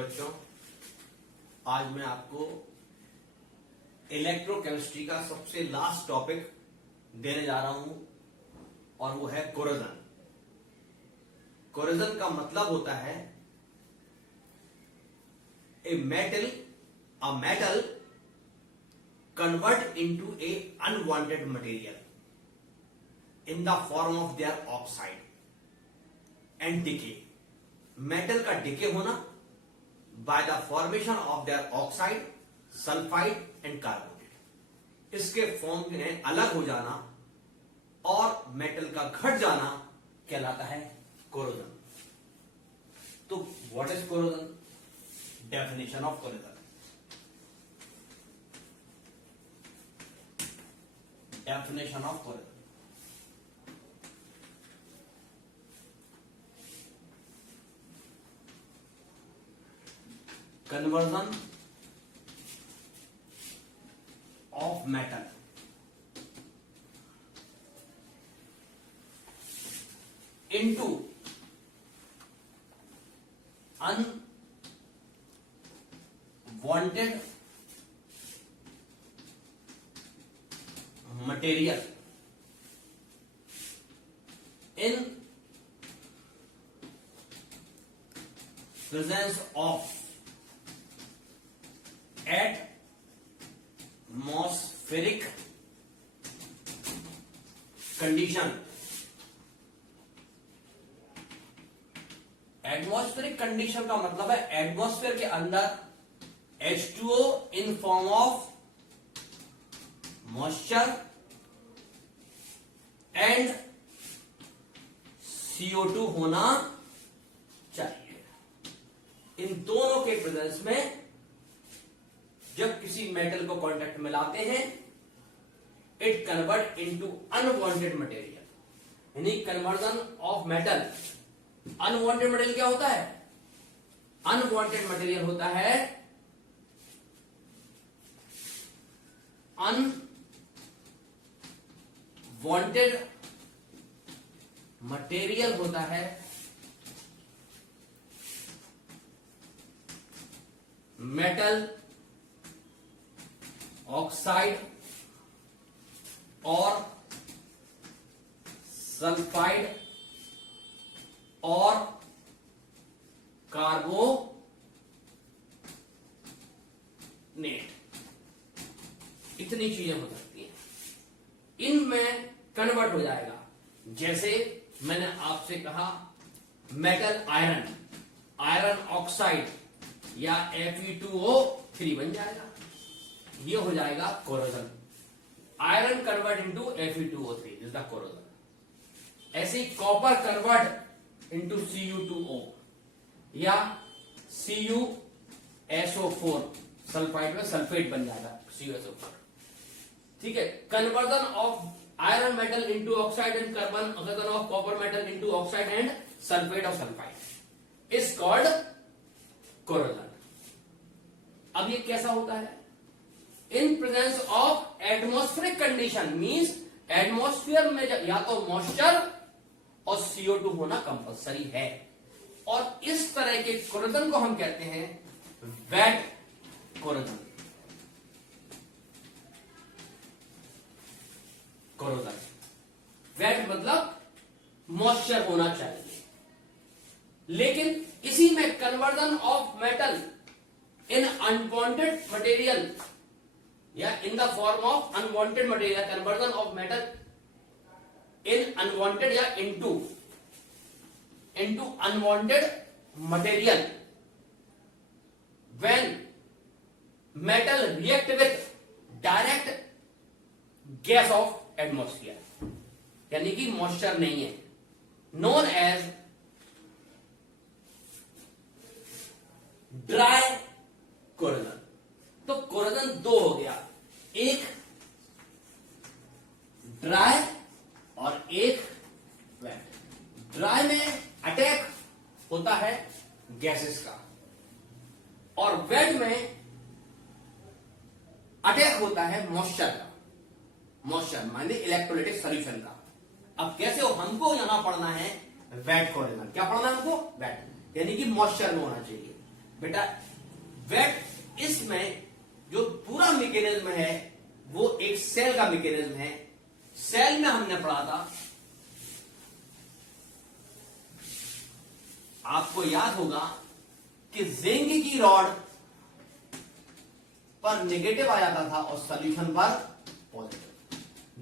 बच्चों, आज मैं आपको इलेक्ट्रोकेमिस्ट्री का सबसे लास्ट टॉपिक देने जा रहा हूं और वो है कोरोजन। कोरोजन का मतलब होता है a metal convert into A unwanted material in the form of their oxide and decay. Metal का डिके होना by the formation of their oxide, sulphide and carbonate. इसके फॉर्म में अलग हो जाना और मेटल का घट जाना कहलाता है कोरोजन। तो what is corrosion? Definition of corrosion. Definition of corrosion. Conversion of metal into unwanted material in presence of atmospheric condition। Atmospheric condition का मतलब है एटमॉस्फेयर के अंदर H2O in form of moisture and CO2 होना चाहिए। इन दोनों के प्रेजेंस में जब किसी मेटल को कांटेक्ट में लाते हैं, it convert into unwanted material. यानी conversion of metal. Unwanted material क्या होता है? अनवांटेड मटेरियल होता है अनवांटेड मटेरियल होता है मेटल ऑक्साइड और सल्फाइड और कार्बोनेट। इतनी चीजें हो सकती हैं, इनमें कन्वर्ट हो जाएगा। जैसे मैंने आपसे कहा मेटल आयरन ऑक्साइड या Fe2O3 बन जाएगा, ये हो जाएगा corrosion. Iron convert into Fe2O3 is the corrosion. ऐसे ही कॉपर कन्वर्ट इनटू Cu2O या CuSO4, सल्फाइड में सल्फेट बन जाएगा CuSO4। ठीक है। Conversion of iron metal into oxide and conversion of copper metal into oxide and sulphate of sulphide is called corrosion. अब ये कैसा होता है? In presence of atmospheric condition, means atmosphere में या तो मॉइस्चर और CO2 होना कंपलसरी है। और इस तरह के कोरोजन को हम कहते हैं वेट कोरोजन। कोरोजन वेट मतलब मॉइस्चर होना चाहिए। लेकिन इसी में conversion of metal in unwanted material या in the form of unwanted material, conversion of metal in unwanted या into unwanted material when metal react with direct gas of atmosphere, यानी कि मॉइस्चर नहीं है, known as dry corrosion। तो corrosion दो हो गया, एक ड्राई और एक वेट। ड्राई में अटैक होता है गैसेस का और वेट में अटैक होता है मॉइस्चर का। मॉइस्चर माने इलेक्ट्रोलाइटिक सॉल्यूशन का। अब कैसे हो? हमको यहां पढ़ना है वेट कोरोजन। क्या पढ़ना है हमको? वेट, यानी कि मॉइस्चर में होना चाहिए। बेटा वेट इसमें जो पूरा मैकेनिज्म है वो एक सेल का मैकेनिज्म है। सेल में हमने पढ़ा था, आपको याद होगा कि जिंक की रॉड पर नेगेटिव आ जाता था और सॉल्यूशन पर पॉजिटिव।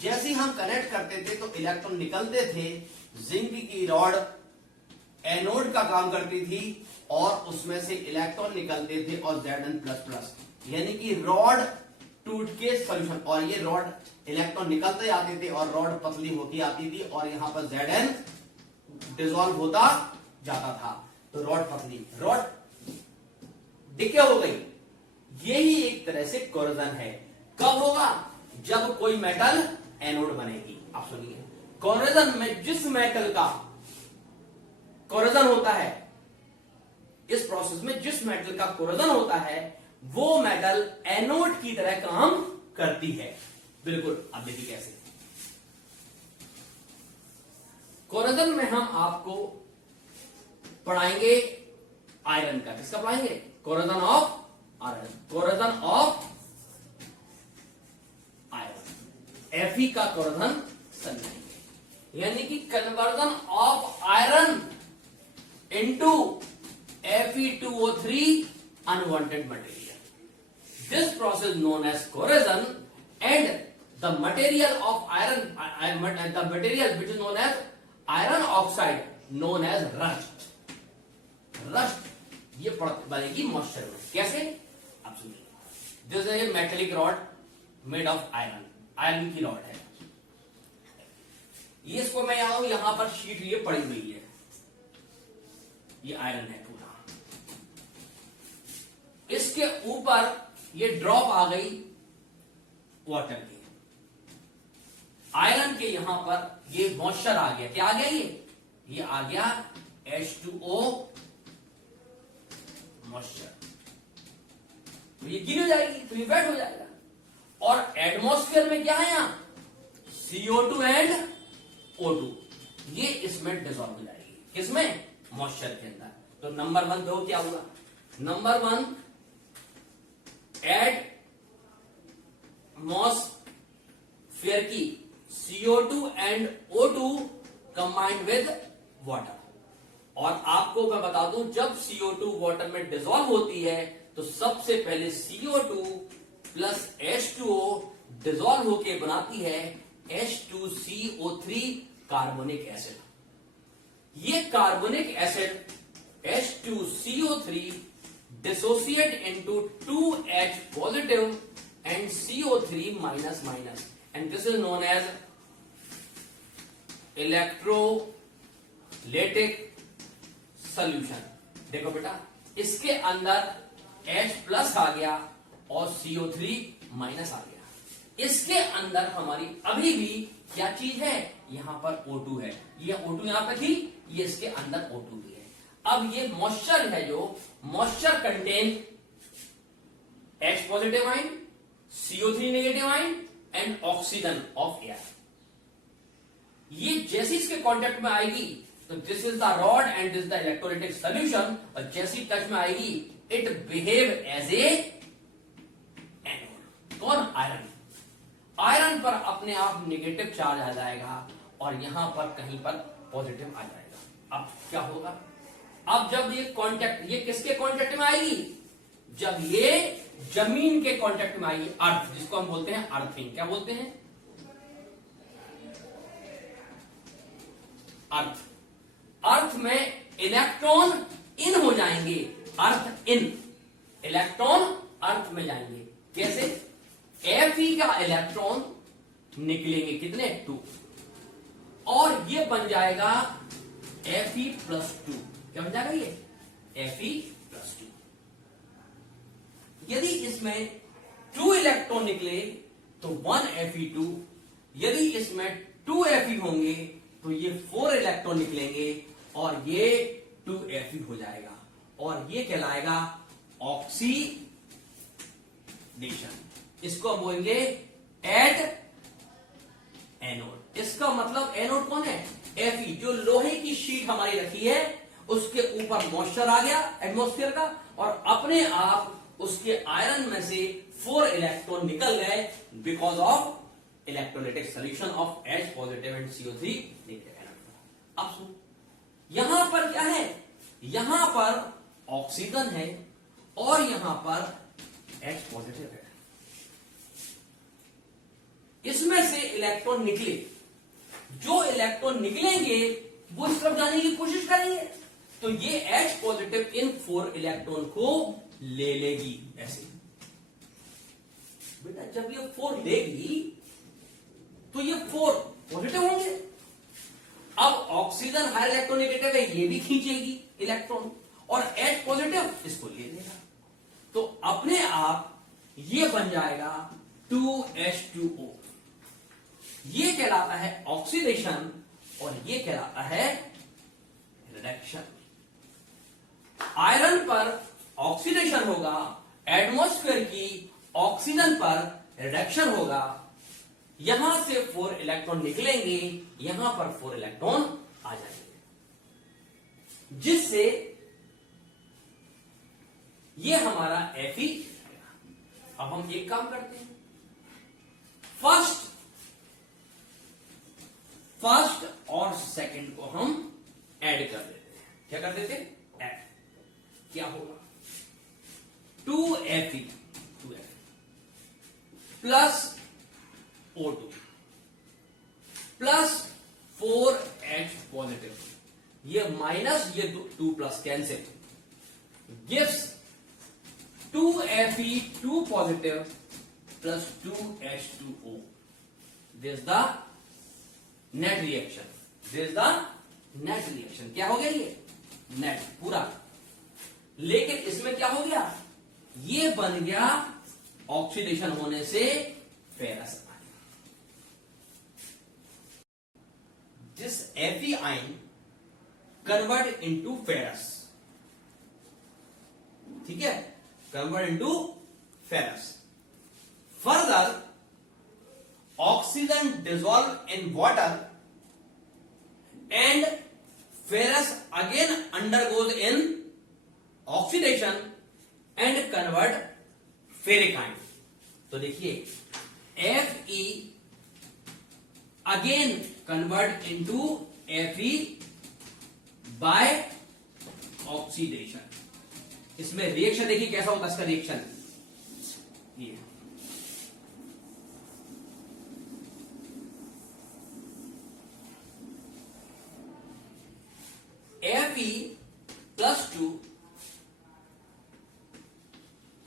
जैसे ही हम कनेक्ट करते थे तो इलेक्ट्रॉन निकलते थे, जिंक की रॉड एनोड का काम करती थी और उसमें से इलेक्ट्रॉन निकलते थे और Zn++, यानी कि रॉड टूट के सॉल्यूशन, और ये रॉड इलेक्ट्रॉन निकलते आते थे और रॉड पतली होती आती थी और यहां पर Zn डिसॉल्व होता जाता था। तो रॉड पतली, रॉड डिके हो गई। यही एक तरह से कोरोजन है। कब होगा? जब कोई मेटल एनोड बनेगी। आप सुनिए, कोरोजन में जिस मेटल का कोरोजन होता है, इस प्रोसेस में जिस मेटल का कोरोजन होता है वो मेटल एनोड की तरह काम करती है। बिल्कुल। अब देखिए कैसे। कोरोजन में हम आपको पढ़ाएंगे आयरन का। किसका पढ़ाएंगे? Corrosion of iron. Corrosion of iron, Fe का कोरोजन समझाएंगे, यानी कि conversion of iron into Fe2O3 unwanted material. This process known as corrosion, and the material of iron, the material which is known as iron oxide known as rust. Rust ये बनेगी moisture में। कैसे? आप सुनिए, this is a metallic rod made of iron, iron की rod है ये। इसको मैं यहां पर शीट ये पड़ी हुई है, ये आयरन है पूरा। इसके ऊपर ये ड्रॉप आ गई वाटर की, आयरन के यहां पर ये मॉइस्चर आ गया। क्या आ गया? ये आ गया H2O मॉइस्चर। तो ये गिर हो जाएगी, तो ये वेट हो जाएगा। और एटमॉस्फेयर में क्या है? यहां CO2 एंड O2, ये इसमें डिसॉल्व हो जाएगी। किसमें? मॉइस्चर के अंदर। तो नंबर 1 दो क्या हुआ? नंबर 1, एटमॉस्फेयर की CO2 and O2 combined with water. और आपको मैं बता दूं, जब CO2 वाटर में डिसॉल्व होती है तो सबसे पहले CO2 प्लस H2O डिसॉल्व होके बनाती है H2CO3 कार्बोनिक एसिड। ये carbonic acid H2CO3 dissociate into 2H positive and CO3 minus minus, and this is known as electrolytic solution. देखो बेटा, इसके अंदर H प्लस आ गया और CO3 माइनस आ गया। इसके अंदर हमारी अभी भी क्या चीज है? यहां पर O2 है। ये O2 यहां पे थी, ये इसके अंदर O2 भी है। अब ये मॉइस्चर है, जो moisture contain H positive ion, CO3 negative ion and oxygen of air. ये जैसे इसके कांटेक्ट में आएगी तो this is the rod and this the electrolytic solution, और जैसी टच में आएगी it behave as a anode. कौन? आयरन। आयरन पर अपने आप नेगेटिव चार्ज आ जाएगा और यहां पर कहीं पर पॉजिटिव आ जाएगा। अब क्या होगा? अब जब ये कांटेक्ट, ये किसके कांटेक्ट में आएगी? जब ये जमीन के कांटेक्ट में आएगी, अर्थ, जिसको हम बोलते हैं अर्थिंग। क्या बोलते हैं? अर्थ। अर्थ में इलेक्ट्रॉन इन हो जाएंगे, अर्थ इन, इलेक्ट्रॉन अर्थ में जाएंगे। कैसे? Fe का इलेक्ट्रॉन निकलेंगे कितने? 2, और ये बन जाएगा Fe+2। क्या बन जाएगा ये? Fe+2। यदि इसमें 2 इलेक्ट्रॉन निकले तो 1 Fe2, यदि इसमें 2 Fe होंगे तो ये 4 इलेक्ट्रॉन निकलेंगे और ये 2 Fe हो जाएगा, और ये कहलाएगा ऑक्सीडेशन। इसको हम बोलेंगे एड एनोड। इसका मतलब एनोड कौन है? Fe। जो लोहे की शीट हमारी रखी है उसके ऊपर मॉइस्चर आ गया एटमॉस्फेयर का, और अपने आप उसके आयरन में से 4 इलेक्ट्रॉन निकल गए because of electrolytic solution of H positive and CO3 negative. अब सुनो, यहां पर क्या है, यहां पर ऑक्सीजन है और यहां पर H पॉजिटिव है। इसमें से इलेक्ट्रॉन निकले, जो इलेक्ट्रॉन निकलेंगे वो इस तरफ जाने की कोशिश करेंगे, तो ये H पॉजिटिव इन 4 इलेक्ट्रॉन को ले लेगी ऐसे। बेटा जब ये 4 लेगी तो ये 4 पॉजिटिव होंगे। अब ऑक्सीजन हायर इलेक्ट्रोनेगेटिव है, ये भी खींचेगी इलेक्ट्रॉन और H पॉजिटिव इसको ले लेगा, तो अपने आप ये बन जाएगा 2H2O। ये कहलाता है ऑक्सीडेशन और ये कहलाता है रिडक्शन। आयरन पर ऑक्सीडेशन होगा, एटमॉस्फेयर की ऑक्सीजन पर रिडक्शन होगा। यहां से 4 इलेक्ट्रॉन निकलेंगे, यहां पर 4 इलेक्ट्रॉन आ जाएंगे, जिससे ये हमारा Fe। अब हम एक काम करते हैं, फर्स्ट और सेकंड को हम ऐड कर देते हैं। क्या कर देते हैं? ऐड। क्या होगा? 2Fe plus O2 plus 4H positive, ये माइनस ये 2 plus cancel, gives 2Fe2 positive plus 2H2O। This the net reaction, this the net reaction. क्या हो गया? ये नेट पूरा। लेकिन इसमें क्या हो गया? ये बन गया ऑक्सीडेशन होने से ferrous ion. This Fe ion convert into ferrous, ठीक है, convert into ferrous. Further oxygen dissolve in water and ferrous again undergoes in oxidation and convert ferric ion। तो देखिए Fe again convert into Fe by oxidation। इसमें reaction देखिए कैसा होता है, इसका रिएक्शन ये Fe plus 2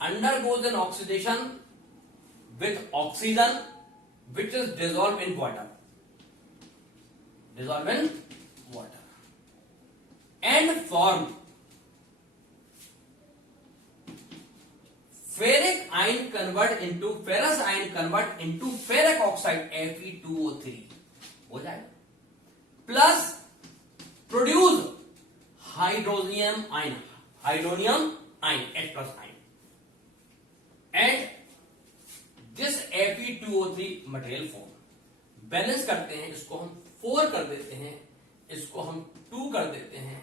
undergoes an oxidation with oxygen which is dissolved in water, and form ferric ion convert into ferrous ion convert into ferric oxide Fe2O3 हो जाएगा, plus produce hydronium ion H plus ion, and this Fe2O3 material form. Balance करते हैं, इसको हम 4 कर देते हैं, इसको हम 2 कर देते हैं,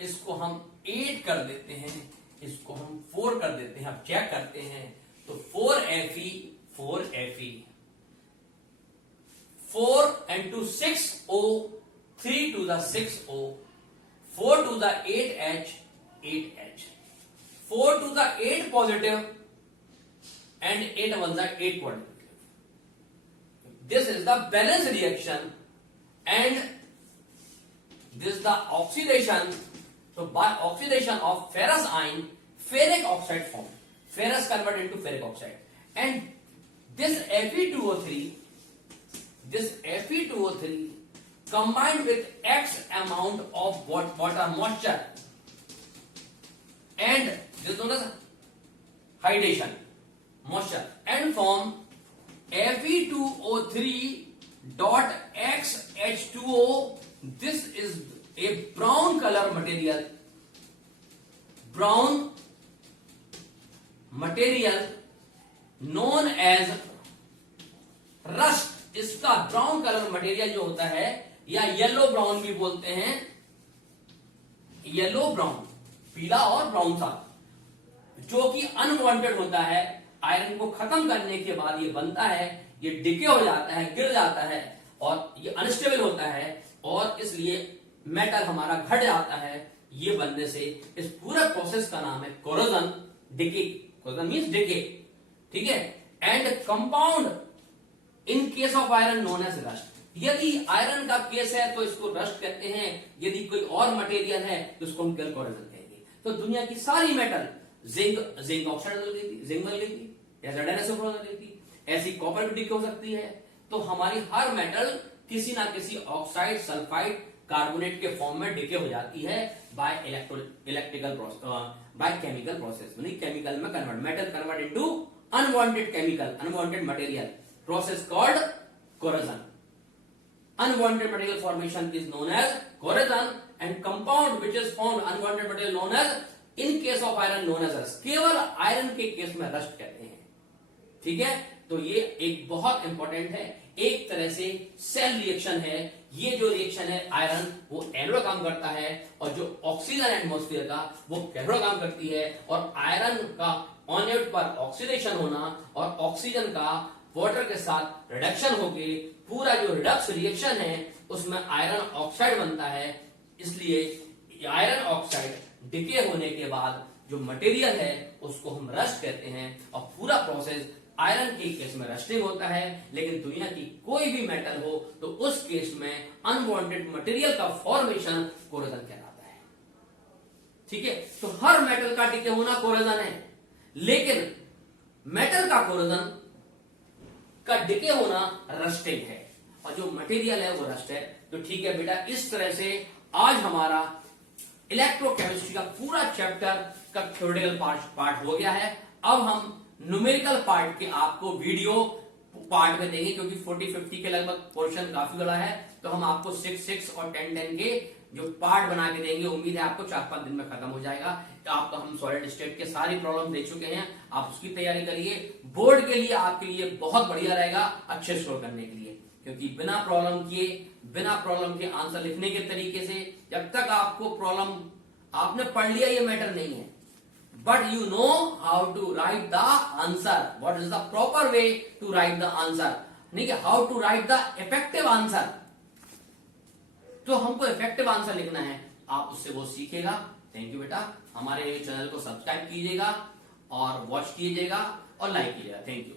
इसको हम 8 कर देते हैं, इसको हम 4 कर देते हैं। अब चेक करते हैं तो 4Fe 4 and 2 6O, 3 to the 6O, 4 to the 8H, 4 to the 8 positive and 8 1 the 8 positive। This is the balance reaction and this is the oxidation। So by oxidation of ferrous ion, ferric oxide formed, ferrous converted into ferric oxide, and this Fe2O3 combined with X amount of water moisture and this is known as hydration moisture and form Fe2O3 dot XH2O। This is a brown color material, known as rust। इसका brown colour material जो होता है या yellow brown भी बोलते हैं, yellow brown, पीला और ब्राउन सा, जो कि अनवांटेड होता है, आयरन को खत्म करने के बाद ये बनता है, ये डिके हो जाता है, गिर जाता है और ये अनस्टेबल होता है और इसलिए मेटल हमारा घट जाता है। ये बनने से इस पूरा प्रोसेस का नाम है corrosion, decay. Corrosion means decay, ठीक है। And compound in case of iron known as rust. यदि आयरन का केस है तो इसको रस्ट कहते हैं, यदि कोई और मटेरियल है तो इसको हम कोरोजन कहेंगे। तो दुनिया की सारी मेटल, जिंक ऑक्साइड बन गई थी, जिंक बन गई थी, या ZnSO4 बन गई थी, ऐसी कॉपर भी डिके हो सकती है। तो हमारी हर मेटल किसी ना किसी ऑक्साइड, सल्फाइड, कार्बोनेट के फॉर्म में डिके हो जाती है by electrical process, by chemical process. यानी केमिकल में convert, metal convert into unwanted chemical, unwanted material, process called corrosion. Unwanted material formation is known as corrosion and compound which is found unwanted material known as, in case of iron known as rust। केवल iron के case में rust कहते हैं, ठीक है। तो ये एक बहुत इंपॉर्टेंट है, एक तरह से सेल रिएक्शन है। ये जो रिएक्शन है आयरन वो एनोड काम करता है और जो ऑक्सीजन एटमॉस्फेयर का वो कैथोड काम करती है। और आयरन का ऑनेट पर ऑक्सीडेशन होना और ऑक्सीजन का वाटर के साथ रिडक्शन होके पूरा जो रिडक्स रिएक्शन है उसमें आयरन ऑक्साइड बनता है। इसलिए आयरन ऑक्साइड डिके होने के बाद जो मटेरियल है उसको हम रस्ट कहते हैं और पूरा प्रोसेस आयरन के केस में रस्टिंग होता है। लेकिन दुनिया की कोई भी मेटल हो तो उस केस में अनवांटेड मटेरियल का फॉर्मेशन कोरोजन कहलाता है, ठीक है। तो हर मेटल का डिके होना कोरोजन है, लेकिन मेटल का कोरोजन का डिके होना रस्टिंग है और जो मटेरियल है वो रस्ट है। तो ठीक है बेटा, इस तरह से आज हमारा इलेक्ट्रोकेमिस्ट्री का पूरा चैप्टर का थ्योरेटिकल पार्ट हो गया है। अब हम न्यूमेरिकल पार्ट के आपको वीडियो पार्ट में देंगे, क्योंकि 40-50 के लगभग पोर्शन काफी बड़ा है। तो हम आपको 6-6 और 10-10 के जो पार्ट बना के देंगे। उम्मीद है आपको 4-5 दिन में खत्म हो जाएगा। तो आपको हम सॉलिड स्टेट के सारी प्रॉब्लम दे चुके हैं, आप उसकी तैयारी करिए। बोर्ड के लिए आपके लिए बहुत बढ़िया रहेगा अच्छे स्कोर करने के लिए, क्योंकि बिना प्रॉब्लम किए, बिना प्रॉब्लम के आंसर लिखने के तरीके से, जब तक आपको प्रॉब्लम आपने पढ़ लिया ये मैटर नहीं है, but you know how to write the answer, what is the proper way to write the answer, नहीं कि how to write the effective answer. तो हमको इफेक्टिव आंसर लिखना है, आप उससे वो सीखेगा। थैंक यू बेटा, हमारे चैनल को सब्सक्राइब कीजिएगा और वॉच कीजिएगा और लाइक कीजिएगा। Thank you.